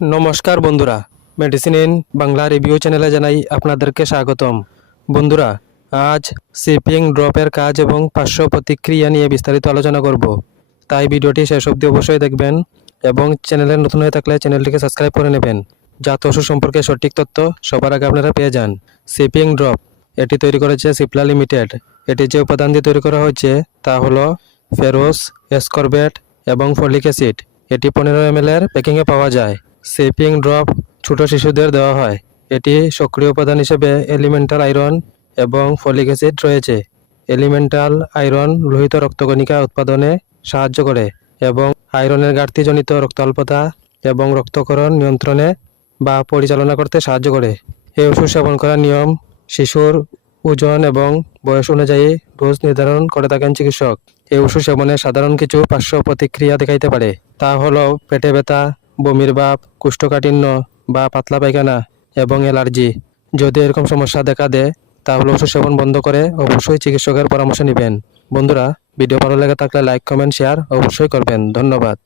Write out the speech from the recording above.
নমস্কার বন্ধুরা। Medicine in Bangla review চ্যানেলে জানাই আপনাদেরকে স্বাগতম। বন্ধুরা, আজ সিপিং ড্রপের কাজ এবং পার্শ্ব প্রতিক্রিয়া নিয়ে বিস্তারিত আলোচনা করব। তাই ভিডিওটি শেষ অবধি অবশ্যই দেখবেন এবং চ্যানেলে নতুন হয়ে থাকলে চ্যানেলটিকে সাবস্ক্রাইব করে নেবেন। যাতে ওষুধ সম্পর্কে সঠিক তথ্য সবার আগে আপনারা পেয়ে যান। সিপিং ড্রপ এটি তৈরি করেছে সিপলা লিমিটেড এটি যে উপাদান দিয়ে তৈরি করা হয়েছে তা হলো ফেরোস এসকরবেট এবং ফলিক অ্যাসিড। এটি পনেরো এম এর প্যাকিংয়ে পাওয়া যায়। সেপিং ড্রপ ছোট শিশুদের দেওয়া হয়। এটি সক্রিয় উপাদান হিসেবে এলিমেন্টাল আয়রন এবং ফলিক অ্যাসিড রয়েছে। এলিমেন্টাল আয়রন লোহিত রক্তকণিকা উৎপাদনে সাহায্য করে এবং আয়রনের ঘাটতিজনিত রক্তাল্পতা এবং রক্তকরণ নিয়ন্ত্রণে বা পরিচালনা করতে সাহায্য করে। এই ওষুধ সেবন করার নিয়ম শিশুর ওজন এবং বয়স অনুযায়ী ডোজ নির্ধারণ করে থাকেন চিকিৎসক। এই ওষুধ সেবনে সাধারণ কিছু পার্শ্ব প্রতিক্রিয়া দেখাইতে পারে। তা হলো পেটে ব্যথা বমির বাপ, কুষ্ঠকাঠিন্য বা পাতলা পায়খানা এবং অ্যালার্জি। যদি এরকম সমস্যা দেখা দেয়, তাহলে ওষুধ সেবন বন্ধ করে অবশ্যই চিকিৎসকের পরামর্শ নেবেন। বন্ধুরা, ভিডিও ভালো লেগে থাকলে লাইক কমেন্ট শেয়ার অবশ্যই করবেন। ধন্যবাদ।